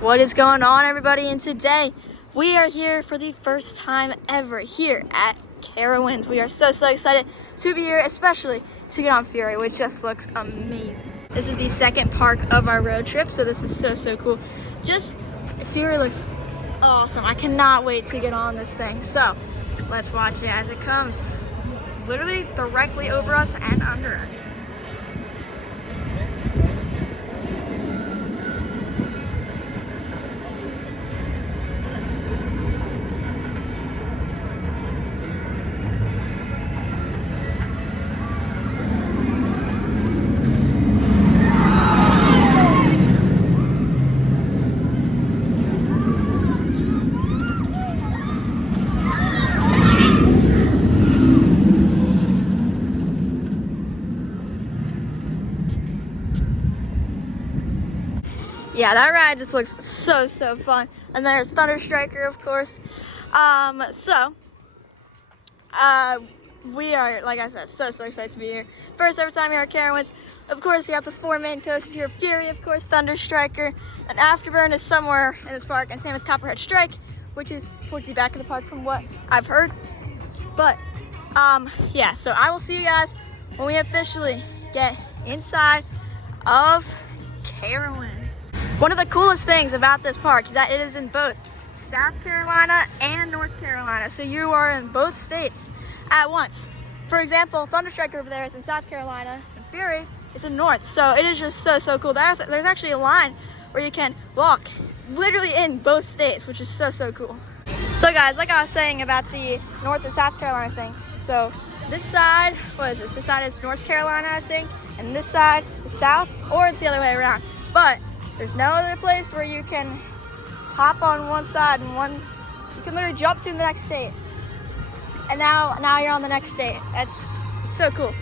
What is going on, everybody? And today we are here for the first time ever here at Carowinds. We are so excited to be here, especially to get on Fury, which just looks amazing. This is the second park of our road trip, so this is so cool. Fury looks awesome. I cannot wait to get on this thing. So let's watch it as it comes literally directly over us and under us. Yeah, that ride just looks so fun. And there's Thunder Striker, of course. We are, like I said, so excited to be here. First ever time here at Carowinds. Of course, we got the 4 main coasters here. Fury, of course, Thunder Striker. And Afterburn is somewhere in this park. And same with Copperhead Strike, which is towards the back of the park from what I've heard. But, yeah, so I will see you guys when we officially get inside of Carowinds. One of the coolest things about this park is that it is in both South Carolina and North Carolina. So you are in both states at once. For example, Thunder Striker over there is in South Carolina and Fury is in North. So it is just so cool. There's actually a line where you can walk literally in both states, which is so cool. So guys, like I was saying about the North and South Carolina thing. So this side, what is this? This side is North Carolina, I think. And this side is South, or it's the other way around. But there's no other place where you can hop on one side and you can literally jump to the next state. And now you're on the next state. It's so cool.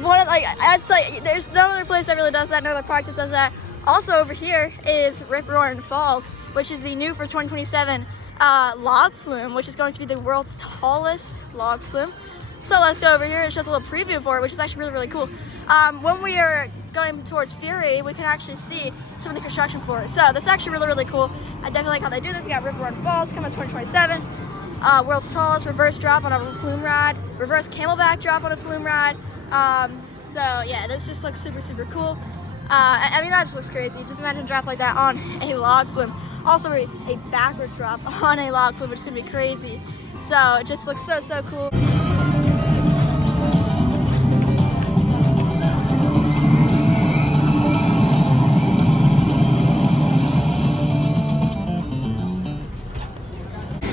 There's no other place that really does that, no other park that does that. Also over here is Rip-Roaring Falls, which is the new for 2027 log flume, which is going to be the world's tallest log flume. So let's go over here and show us a little preview for it, which is actually really cool. When we are going towards Fury, we can actually see some of the construction for it. So that's actually really cool. I definitely like how they do this. We got Rip-Roaring Falls coming in 2027. World's tallest reverse drop on a flume ride. Reverse camelback drop on a flume ride. So yeah, this just looks super cool. I mean, that just looks crazy. Just imagine a drop like that on a log flume. Also a backward drop on a log flume, which is gonna be crazy. So it just looks so cool.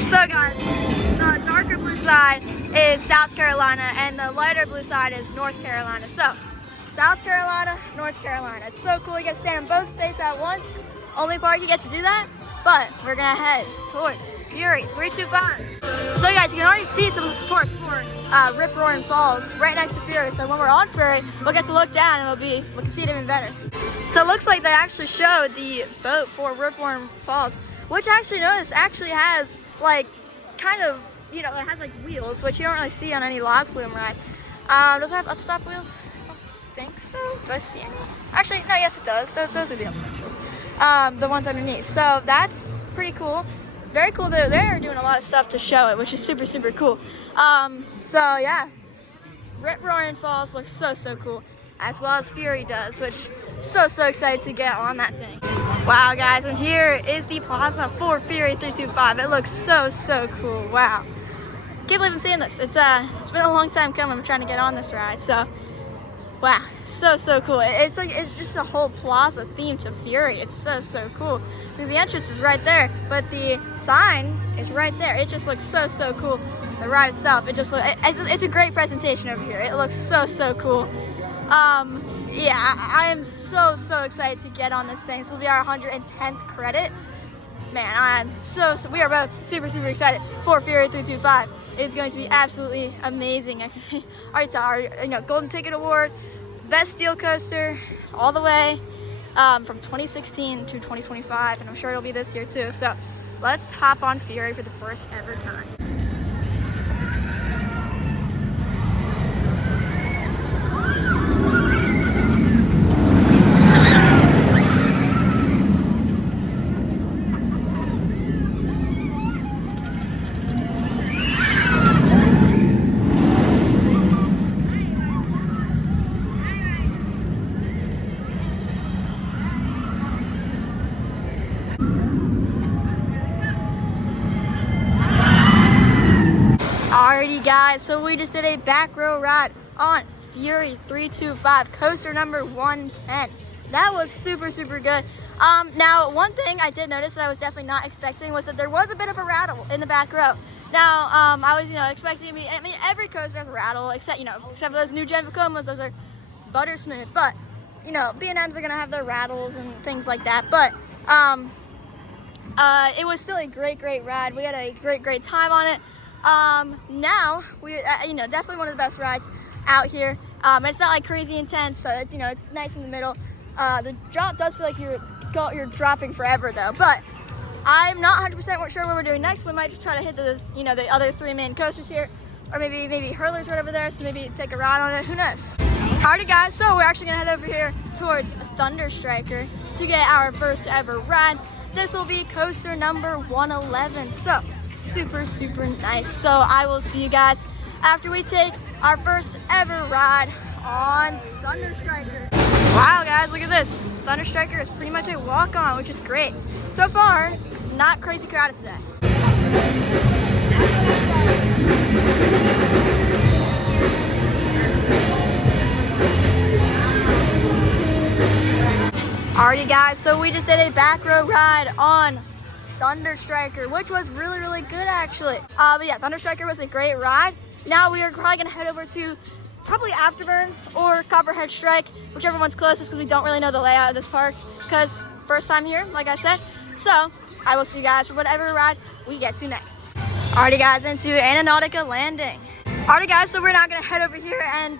So guys, the darker blue side is South Carolina and the lighter blue side is North Carolina. So, South Carolina, North Carolina. It's so cool, you get to stand in both states at once. Only park you get to do that, but we're gonna head towards Fury 325. So guys, you can already see some of the support for Rip-Roaring Falls right next to Fury. So when we're on Fury, we'll get to look down and we can see it even better. So it looks like they actually showed the boat for Rip-Roaring Falls, which I actually noticed actually has like kind of, you know, it has like wheels, which you don't really see on any log flume ride. Does it have upstop wheels? I don't think so. Do I see any? Actually, no, yes it does. Those are the upstop wheels. The ones underneath. So that's pretty cool. Very cool. They're doing a lot of stuff to show it, which is super cool. So yeah, Rip-Roaring Falls looks so cool, as well as Fury does, which so excited to get on that thing. Wow guys, and here is the plaza for Fury 325. It looks so cool. Wow. Can't believe I'm seeing this. It's been a long time coming. I'm trying to get on this ride. So Wow, so cool. It's like, it's just a whole plaza theme to Fury. It's so cool. Because the entrance is right there, but the sign is right there. It just looks so cool. The ride itself, it's a great presentation over here. It looks so cool. Yeah, I am so excited to get on this thing. This will be our 110th credit. Man, we are both super excited for Fury 325. It's going to be absolutely amazing. I can already tell our Golden Ticket Award, best steel coaster all the way from 2016 to 2025, and I'm sure it'll be this year too. So let's hop on Fury for the first ever time. Alrighty guys, so we just did a back row ride on Fury 325, coaster number 110. That was super good. Now one thing I did notice that I was definitely not expecting was that there was a bit of a rattle in the back row. Now I was expecting every coaster has a rattle except for those new gen Vekomas, those are butter smooth. But B&Ms are gonna have their rattles and things like that. But it was still a great ride. We had a great time on it. Now we definitely one of the best rides out here. It's not like crazy intense, so it's it's nice in the middle. The drop does feel like you're dropping forever though, but I'm not 100% sure what we're doing next. We might just try to hit the the other 3 main coasters here, or maybe hurlers right over there, so maybe take a ride on it, who knows. Alrighty guys, so we're actually gonna head over here towards Thunder Striker to get our first ever ride. This will be coaster number 111. So super nice. So I will see you guys after we take our first ever ride on Thunder Striker. Wow guys, look at this. Thunder Striker is pretty much a walk-on, which is great. So far, not crazy crowded today. Alrighty guys, so we just did a back row ride on Thunder Striker, which was really good actually. But yeah, Thunder Striker was a great ride. Now we are probably gonna head over to probably Afterburn or Copperhead Strike, whichever one's closest, because we don't really know the layout of this park because first time here, like I said. So I will see you guys for whatever ride we get to next. Alrighty guys, into Ananautica Landing. Alrighty guys, so we're now gonna head over here and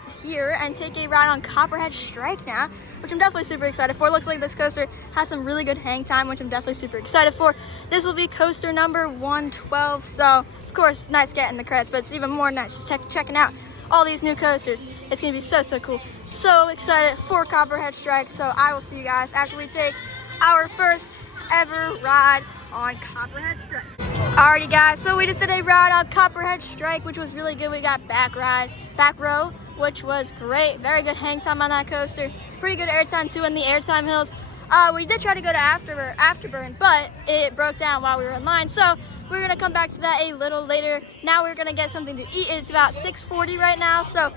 take a ride on Copperhead Strike now, which I'm definitely super excited for. It looks like this coaster has some really good hang time, which I'm definitely super excited for. This will be coaster number 112. So of course, nice getting the credits, but it's even more nice just checking out all these new coasters. It's gonna be so cool. So excited for Copperhead Strike. So I will see you guys after we take our first ever ride on Copperhead Strike. Alrighty guys, so we just did a ride on Copperhead Strike, which was really good. We got back row, which was great. Very good hang time on that coaster. Pretty good airtime too in the airtime hills. We did try to go to Afterburn, but it broke down while we were in line. So we're gonna come back to that a little later. Now we're gonna get something to eat. It's about 6:40 right now, so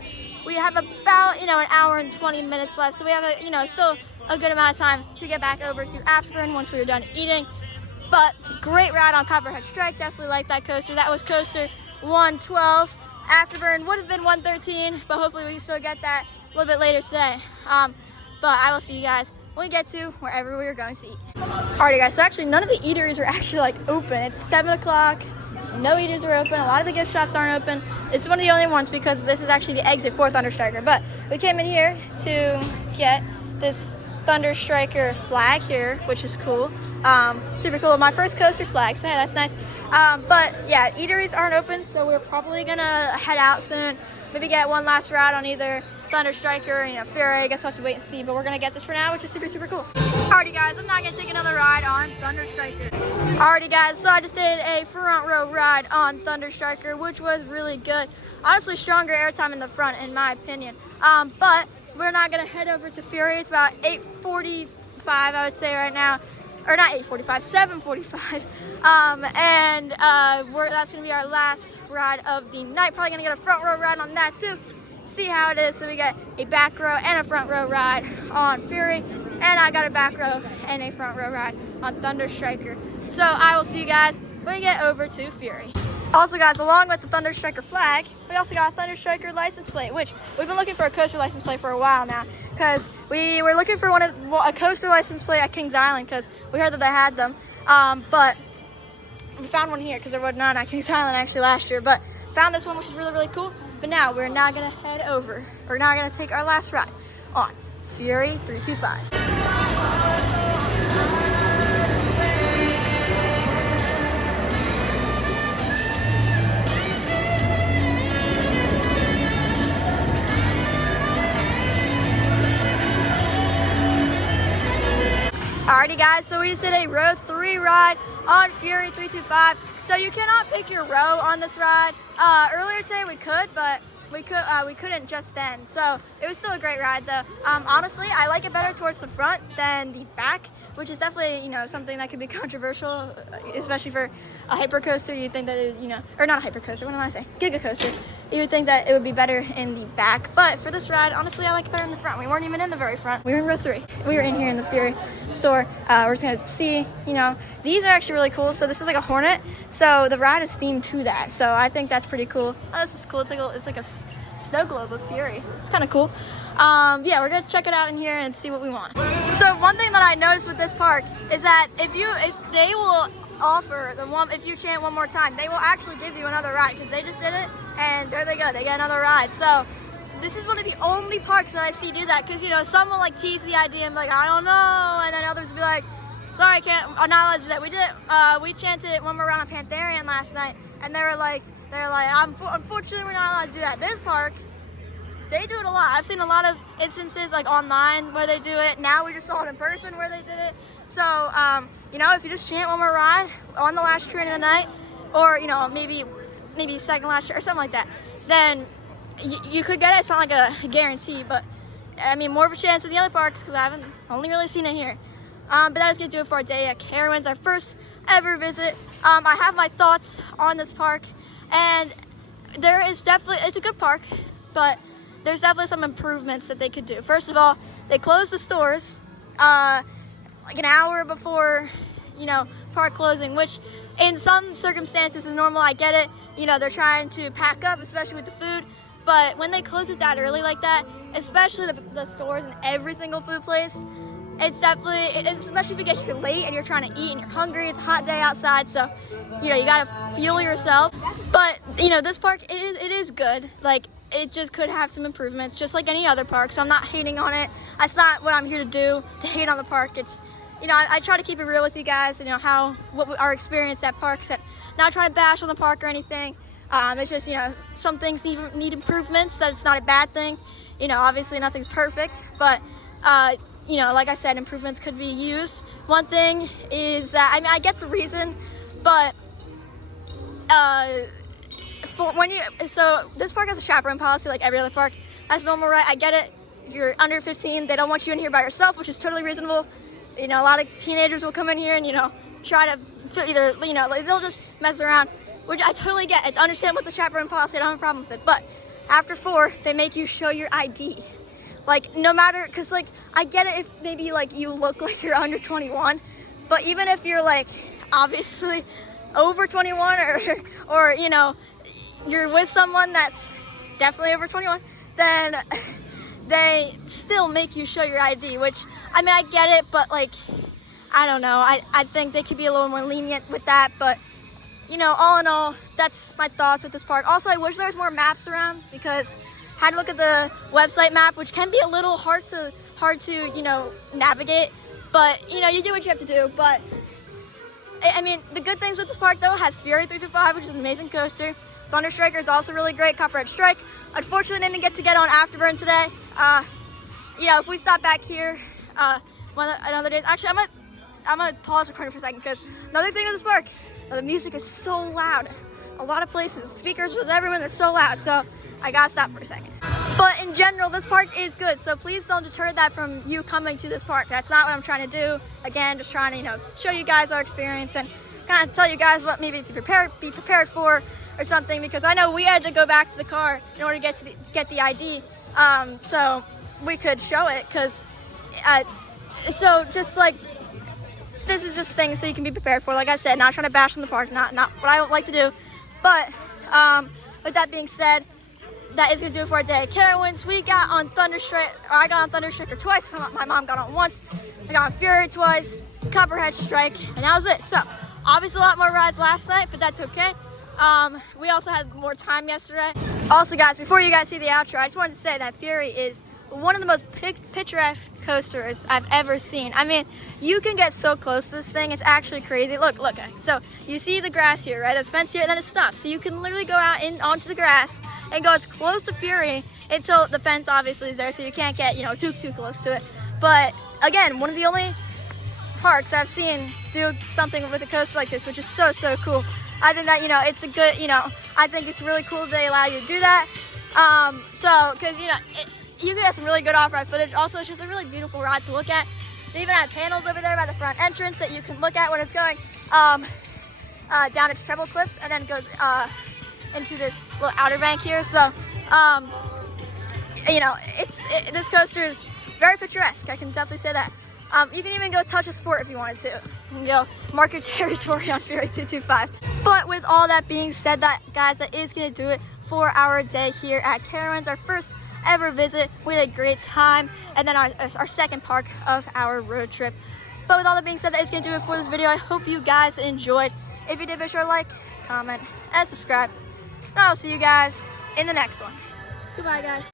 we have about an hour and 20 minutes left. So we have still a good amount of time to get back over to Afterburn once we are done eating. But great ride on Copperhead Strike. Definitely like that coaster. That was coaster 112. Afterburn would have been 113, but hopefully we can still get that a little bit later today. But I will see you guys when we get to wherever we are going to eat. Alrighty guys, so actually none of the eateries are actually open. It's 7 o'clock, no eaters are open. A lot of the gift shops aren't open. It's one of the only ones because this is actually the exit for Thunder Striker. But we came in here to get this Thunder Striker flag here, which is cool. Super cool. My first coaster flag, so hey, that's nice. But yeah, eateries aren't open, so we're probably gonna head out soon. Maybe get one last ride on either Thunder Striker, Fury. I guess we'll have to wait and see, but we're gonna get this for now, which is super cool. Alrighty guys, I'm not gonna take another ride on Thunder Striker. Alrighty guys, so I just did a front row ride on Thunder Striker, which was really good. Honestly, stronger airtime in the front, in my opinion. But we're not gonna head over to Fury. It's about 8:45, I would say right now. Or not 8:45, 7:45. That's gonna be our last ride of the night. Probably gonna get a front row ride on that too. see how it is. So we get a back row and a front row ride on Fury, and I got a back row and a front row ride on Thunder Striker. So I will see you guys when we get over to Fury. Also guys, along with the Thunder Striker flag, we also got a Thunder Striker license plate, which we've been looking for a coaster license plate for a while now, because we were looking for a coaster license plate at Kings Island because we heard that they had them, but we found one here because there was none at Kings Island actually last year, but found this one, which is really, really cool. But now we're now gonna head over, we're now gonna take our last ride on Fury 325. Alrighty guys, so we just did a row 3 ride on Fury 325. So you cannot pick your row on this ride. Earlier today we could, but we couldn't just then. So it was still a great ride though. Honestly, I like it better towards the front than the back, which is definitely, something that could be controversial, especially for a hypercoaster. You'd think that it, or not a hypercoaster, what am I saying? Giga coaster. You would think that it would be better in the back, but for this ride, honestly, I like it better in the front. We weren't even in the very front. We were in row 3. We were in here in the Fury store. We're just gonna see, these are actually really cool. So this is like a Hornet. So the ride is themed to that. So I think that's pretty cool. Oh, this is cool. It's like a snow globe of Fury. It's kind of cool. Yeah, we're gonna check it out in here and see what we want. So one thing that I noticed with this park is that if they will offer if you chant one more time, they will actually give you another ride, because they just did it and there they go, they get another ride. So this is one of the only parks that I see do that, because some will like tease the idea and be like, I don't know, and then others will be like, sorry, I'm not allowed to do that. We chanted one more round of Pantherian last night, and they're like, unfortunately we're not allowed to do that. This park, they do it a lot. I've seen a lot of instances like online where they do it. Now we just saw it in person where they did it. So, if you just chant one more ride on the last train of the night, or, maybe second last or something like that, then you could get it. It's not like a guarantee, but I mean, more of a chance than the other parks, because I haven't only really seen it here. But that is going to do it for our day at Carowinds, our first ever visit. I have my thoughts on this park, and there is definitely, it's a good park, but there's definitely some improvements that they could do. First of all, they closed the stores like an hour before, park closing, which in some circumstances is normal. I get it. They're trying to pack up, especially with the food. But when they close it that early like that, especially the stores and every single food place, it's definitely, especially if you get here late and you're trying to eat and you're hungry, it's a hot day outside, so, you gotta fuel yourself. But, this park, it is good. Like, it just could have some improvements, just like any other park, so I'm not hating on it. That's not what I'm here to do, to hate on the park. It's, I try to keep it real with you guys, what our experience at parks, and not trying to bash on the park or anything. It's just, some things need improvements, that it's not a bad thing. Obviously nothing's perfect, but, like I said, improvements could be used. One thing is that, I get the reason, but, so this park has a chaperone policy like every other park. That's normal, right? I get it. If you're under 15, they don't want you in here by yourself, which is totally reasonable. A lot of teenagers will come in here and, try to either, they'll just mess around, which I totally get. It's understandable with the chaperone policy. I don't have a problem with it. But after 4, they make you show your ID. Like, no matter, because, like, I get it if maybe, like, you look like you're under 21, but even if you're, like, obviously over 21 or you're with someone that's definitely over 21, then they still make you show your ID, which, I mean, I get it, but, like, I don't know. I think they could be a little more lenient with that, but, all in all, that's my thoughts with this park. Also, I wish there was more maps around, because I had to look at the website map, which can be a little hard to navigate, but, you do what you have to do. But, I mean, the good things with this park, though, has Fury 325, which is an amazing coaster. Thunder Striker is also really great. Copperhead Strike. Unfortunately, didn't get to on Afterburn today. If we stop back here another day, actually, I'm gonna pause recording for a second, because another thing with this park, the music is so loud. A lot of places, speakers with everyone, they're so loud. So I gotta stop for a second. But in general, this park is good. So please don't deter that from you coming to this park. That's not what I'm trying to do. Again, just trying to show you guys our experience and kind of tell you guys what maybe to be prepared for. or something, because I know we had to go back to the car in order to get the ID, so we could show it. Because so just like, this is just things so you can be prepared for. Like I said, not trying to bash in the park, not what I like to do. But with that being said, that is gonna do it for our day. Carowinds, we got on Thunderstrike, or I got on Thunderstriker twice. My mom got on once. I got on Fury twice, Copperhead Strike, and that was it. So obviously a lot more rides last night, but that's okay. We also had more time yesterday. Also, guys, before you guys see the outro, I just wanted to say that Fury is one of the most picturesque coasters I've ever seen. I mean, you can get so close to this thing, it's actually crazy. Look, so you see the grass here, right? There's fence here, and then it stops. So you can literally go out onto the grass and go as close to Fury until the fence obviously is there, so you can't get, too close to it. But again, one of the only parks that I've seen do something with a coaster like this, which is so cool. I think that, it's a good, I think it's really cool that they allow you to do that. Because, you can get some really good off-ride footage. Also, it's just a really beautiful ride to look at. They even have panels over there by the front entrance that you can look at when it's going down its treble cliff, and then goes into this little outer bank here. So, this coaster is very picturesque. I can definitely say that. You can even go touch a sport if you wanted to. You can go mark your territory on Fury 225. But with all that being said, guys, that is going to do it for our day here at Carowinds, our first ever visit. We had a great time, and then our second park of our road trip. But with all that being said, that is going to do it for this video. I hope you guys enjoyed. If you did, be sure to like, comment, and subscribe. And I'll see you guys in the next one. Goodbye, guys.